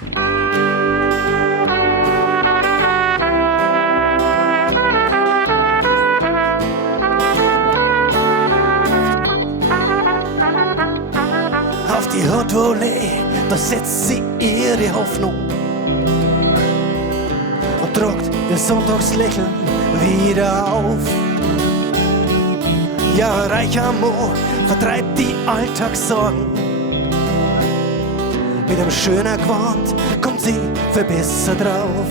Auf die Haute Volée, da setzt sie ihre Hoffnung und tragt ihr Sonntagslächeln wieder auf. Ja, ein reicher Mo vertreibt die Alltagssorgen. Mit einem schönen Gewand kommt sie viel besser drauf.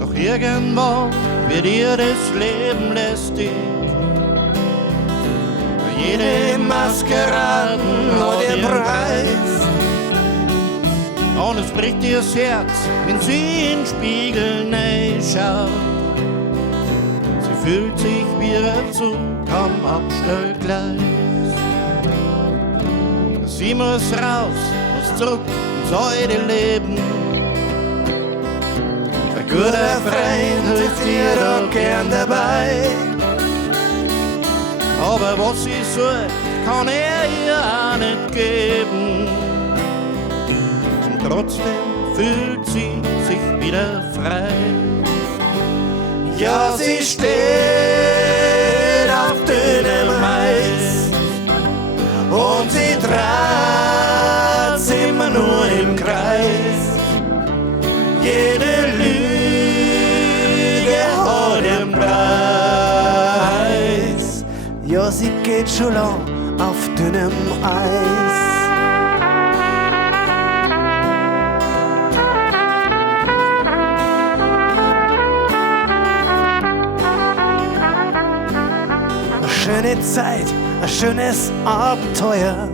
Doch irgendwann wird ihr das Leben lästig. Jede Maskeraden hat ihren Preis. Und es bricht ihr das Herz, wenn sie in den Spiegel schaut. Sie fühlt sich wieder Zug am Abstellgleis. Sie muss raus, muss zurück ins alte Leben. Ein guter Freund hilft ihr da gern dabei. Aber was sie sucht, kann ihr auch nicht geben. Und trotzdem fühlt sie sich wieder frei. Ja, sie steht auf dünnem Eis und sie dreht immer nur im Kreis. Jede Lüge hat ihren Preis. Ja, sie geht schon lang auf dünnem Eis. Eine schöne Zeit, ein schönes Abenteuer.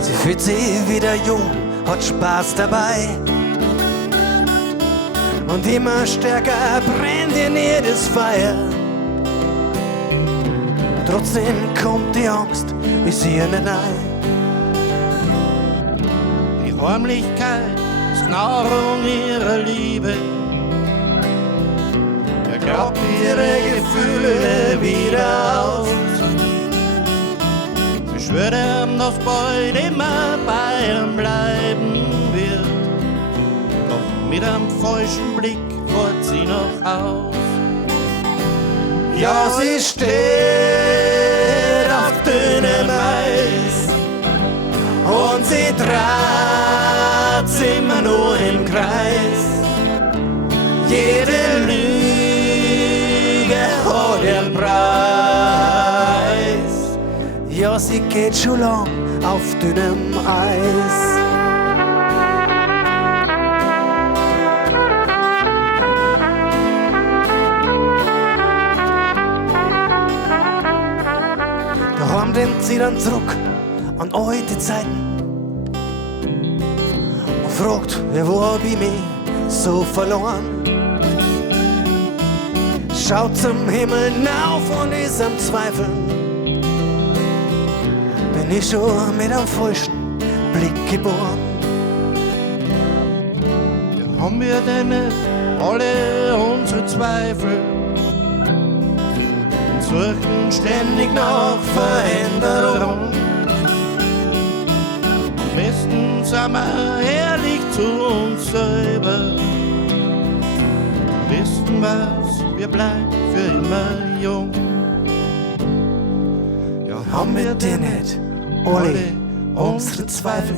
Sie fühlt sich wieder jung, hat Spaß dabei. Und immer stärker brennt in ihr das Feuer. Trotzdem kommt die Angst, ist ihr nicht ein. Die Räumlichkeit ist Nahrung ihrer Liebe. Er grabt ihre Gefühle wieder aus. Sie schwört ihm, dass bald immer bei ihm bleiben wird. Doch mit einem falschen Blick fährt sie noch aus. Ja, sie steht auf dünnem Eis und sie dreht immer nur im Kreis. Jede Lüge hat ihren Preis. Ja, sie geht schon lang auf dünnem Eis. Daheim denkt sie dann zurück an alte Zeiten und fragt, wo hab ich mich so verloren? Schaut zum Himmel hinauf und ist am Zweifeln. Bin ich schon mit einem falschen Blick geboren? Ja, haben wir denn nicht alle unsere Zweifel? Suchen ständig nach Veränderung. Am besten sind wir ehrlich zu uns selber. Wissen was, wir bleiben für immer jung. Ja, Haben wir denn nicht alle unsere Zweifel?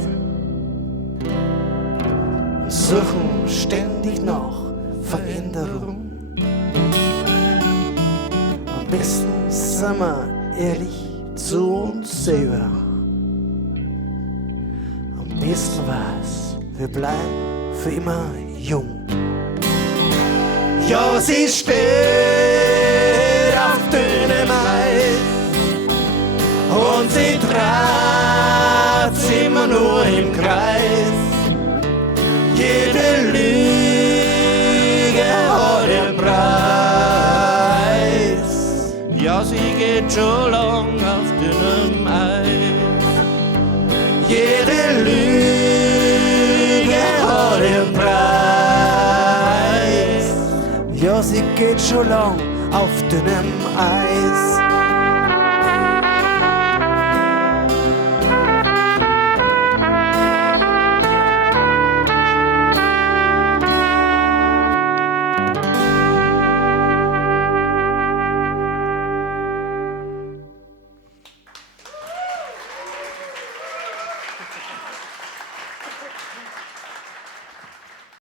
Und suchen ständig nach Veränderung. Am besten sind wir ehrlich zu uns selber. Am besten war's, wir bleiben für immer jung. Ja, sie steht auf dünnem Eis und sie dreht immer nur im Kreis. Jede Lüge hat ihren Preis. ja, sie geht schon lang auf dünnem Eis. Jede Lüge hat ihren Preis. Ja, sie geht schon lang auf dünnem Eis.